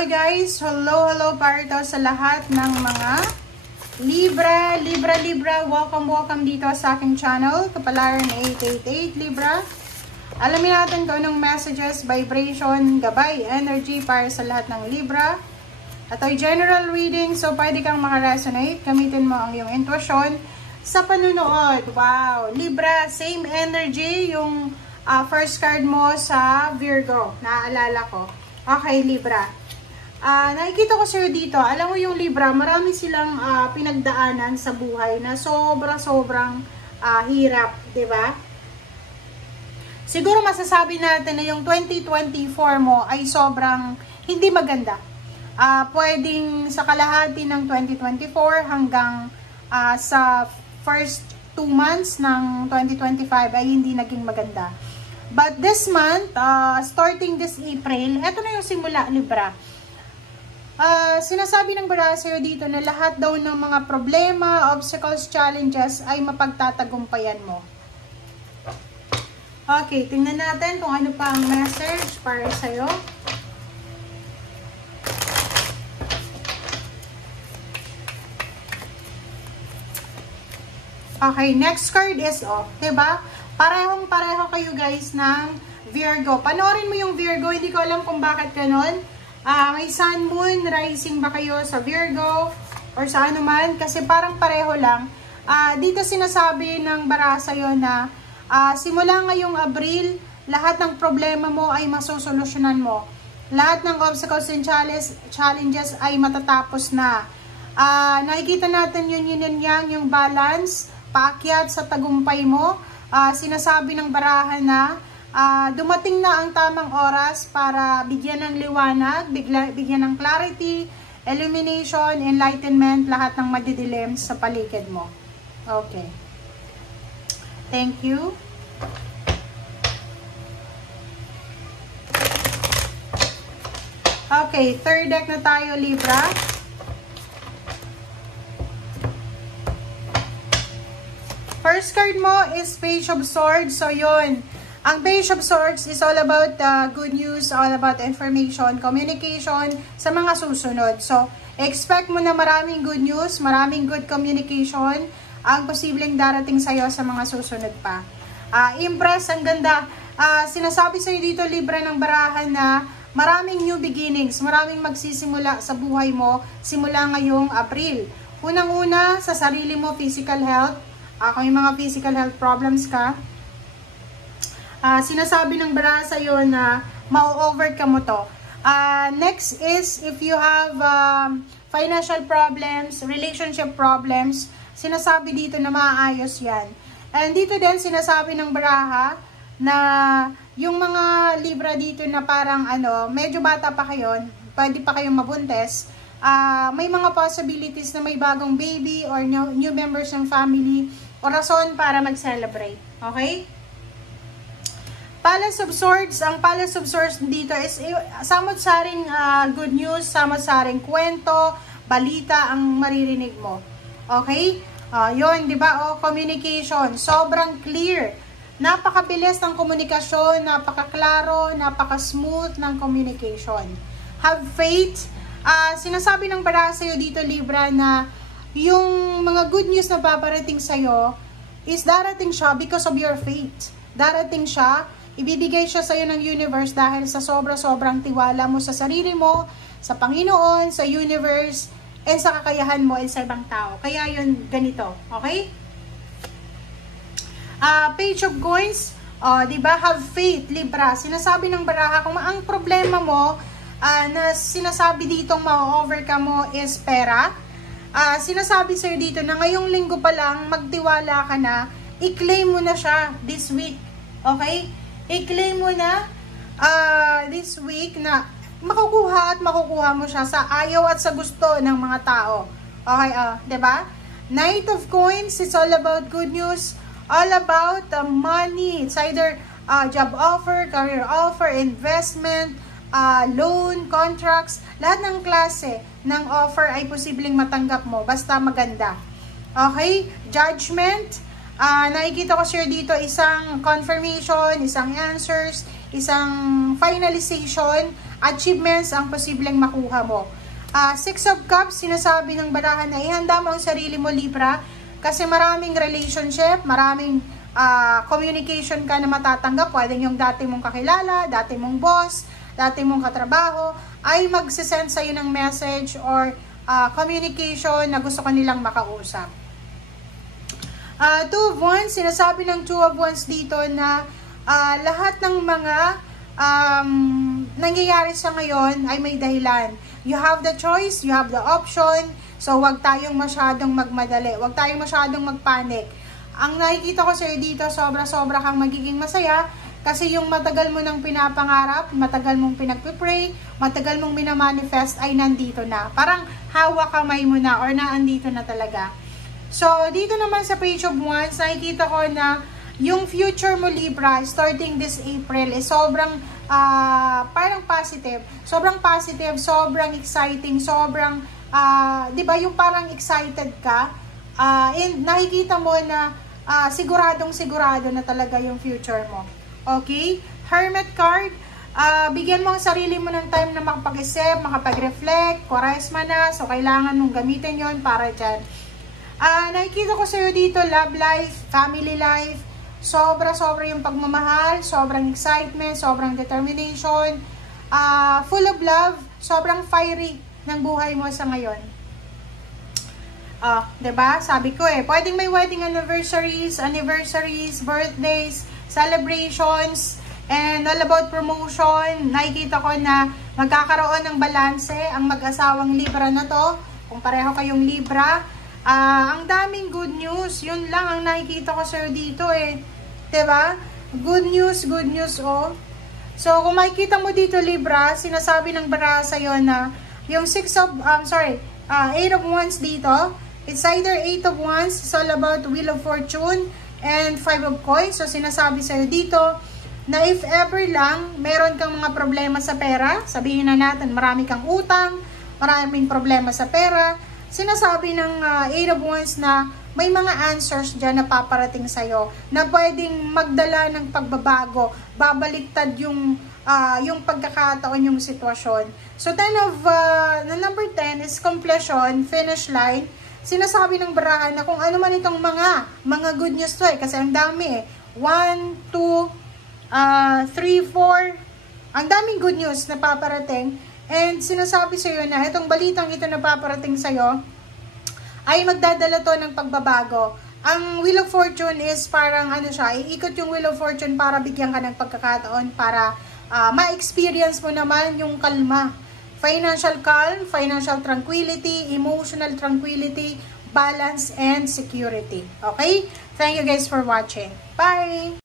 Hi guys! Hello para ito sa lahat ng mga Libra. Welcome dito sa aking channel, Kapalaran 888 Libra. Alamin natin kung anong messages, vibration, gabay, energy para sa lahat ng Libra. At ay general reading, so pwede kang makaresonate. Gamitin mo ang iyong intuition sa panunood. Wow! Libra, same energy yung first card mo sa Virgo. Naaalala ko. Okay, Libra. Nakikita ko sa'yo dito, alam mo yung Libra, marami silang pinagdaanan sa buhay na sobrang hirap, di ba? Siguro masasabi natin na yung 2024 mo ay sobrang hindi maganda. Pwedeng sa kalahati ng 2024 hanggang sa first 2 months ng 2025 ay hindi naging maganda. But this month, starting this April, eto na yung simula, Libra. Sinasabi ng bara sa'yo dito na lahat daw ng mga problema, obstacles, challenges ay mapagtatagumpayan mo. Okay, tingnan natin kung ano pa ang message para sa'yo. Okay, next card is, diba? Parehong-pareho kayo guys ng Virgo. Panoorin mo yung Virgo, hindi ko alam kung bakit ganun. May Sun, Moon, Rising ba kayo sa Virgo or sa ano man? Kasi parang pareho lang. Dito sinasabi ng bara sa'yo na simula ngayong Abril, lahat ng problema mo ay masusolusyonan mo. Lahat ng obstacles and challenges ay matatapos na. Nakikita natin yung yin and yang, yung balance, paakyat sa tagumpay mo. Sinasabi ng barahan na dumating na ang tamang oras para bigyan ng liwanag, bigyan ng clarity, illumination, enlightenment, lahat ng madidilim sa paligid mo. Okay. Thank you. Okay, third deck na tayo, Libra. First card mo is Page of Swords. So, yun. Ang Page of Swords is all about good news, all about information, communication sa mga susunod. So, expect mo na maraming good news, maraming good communication ang posibleng darating sa'yo sa mga susunod pa. Impress, ang ganda. Sinasabi sa'yo dito, Libra, ng barahan na maraming new beginnings, maraming magsisimula sa buhay mo simula ngayong April. Unang-una, sa sarili mo, physical health. Kung may mga physical health problems ka, sinasabi ng bara sa'yo na ma-overcome mo to. Next is, if you have financial problems, relationship problems, sinasabi dito na maayos yan. And dito din, sinasabi ng baraha na yung mga Libra dito na parang medyo bata pa kayo, pwede pa kayong mabuntis, may mga possibilities na may bagong baby or new members ng family o rason para mag-celebrate. Okay? Palace of Swords, ang Palace of Swords dito is samot-saring good news, samot-saring kwento, balita ang maririnig mo. Okay? Yun, di ba? Communication, sobrang clear. Napakabilis ng komunikasyon, napakaklaro, napaka-smooth ng communication. Have faith. Sinasabi ng bara sa'yo dito, Libra, na yung mga good news na paparating sa'yo is darating siya because of your faith. Darating siya, ibibigay siya sa'yo ng universe dahil sa sobrang tiwala mo sa sarili mo, sa Panginoon, sa universe, and sa kakayahan mo and sa ibang tao. Kaya yun ganito. Okay? Page of Coins, diba? Have faith, Libra. Sinasabi ng baraha, kung ang problema mo na sinasabi ditong ma-overcome mo is pera, sinasabi sa'yo dito na ngayong linggo pa lang, magtiwala ka na, i-claim mo na siya this week. Okay? I-claim mo na this week na makukuha mo siya sa ayaw at sa gusto ng mga tao. Okay, diba? Knight of Coins, it's all about good news, all about money. It's either job offer, career offer, investment, loan, contracts, lahat ng klase ng offer ay posibleng matanggap mo, basta maganda. Okay? Judgment, nakikita ko sir dito isang confirmation, isang answers, isang finalization achievements ang posibleng makuha mo. Six of Cups, sinasabi ng barahan na ihanda mo ang sarili mo, Libra, kasi maraming relationship, maraming communication ka na matatanggap. Pwedeng yung dati mong kakilala, dati mong boss, dati mong katrabaho, ay magsisend sa'yo ng message or communication na gusto ka nilang makausap. Two of Wands, sinasabi ng Two of Wands dito na lahat ng mga nangyayari sa ngayon ay may dahilan. You have the choice, you have the option, so wag tayong masyadong magmadali, wag tayong masyadong magpanic. Ang nakikita ko sa'yo dito, sobra-sobra kang magiging masaya kasi yung matagal mo nang pinapangarap, matagal mong pinagpipray, matagal mong minamanifest ay nandito na. Parang hawak kamay mo na or naandito na talaga. So, dito naman sa Page of Wands, nakikita ko na yung future mo, Libra, starting this April, is sobrang parang positive. Sobrang positive, sobrang exciting, sobrang, di ba, yung parang excited ka. And nakikita mo na siguradong sigurado na talaga yung future mo. Okay? Hermit card, bigyan mo ang sarili mo ng time na makapag-isip, makapag-reflect, Kwaresma na, so kailangan mong gamitin yon para dyan. Nakikita ko sa'yo dito, love life, family life, sobra-sobra yung pagmamahal, sobrang excitement, sobrang determination, full of love, sobrang fiery ng buhay mo sa ngayon. Diba? Sabi ko pwedeng may wedding anniversaries, birthdays, celebrations, and all about promotion. Nakikita ko na magkakaroon ng balanse ang mag-asawang Libra na to, kung pareho kayong Libra. Ang daming good news. Yun lang ang nakikita ko sa'yo dito diba? Good news, oh. So, kung makikita mo dito, Libra, sinasabi ng baraha sa'yo na yung 8 of Wands dito, it's either 8 of Wands, it's all about Wheel of Fortune, and 5 of Coins. So, sinasabi sa'yo dito na if ever lang meron kang mga problema sa pera, sabihin na natin marami kang utang, maraming problema sa pera, sinasabi ng 8 of Wands na may mga answers dyan na paparating sa'yo na pwedeng magdala ng pagbabago, babaliktad yung pagkakataon, yung sitwasyon. So, number 10 is completion, finish line. Sinasabi ng barahan na kung ano man itong mga good news to kasi ang dami 1, 2, 3, 4, ang daming good news na paparating. And sinasabi sa'yo na itong balitang ito na paparating sa'yo ay magdadala to ng pagbabago. Ang Wheel of Fortune is parang iikot yung Wheel of Fortune para bigyan ka ng pagkakataon para ma-experience mo naman yung kalma. Financial calm, financial tranquility, emotional tranquility, balance, and security. Okay? Thank you guys for watching. Bye!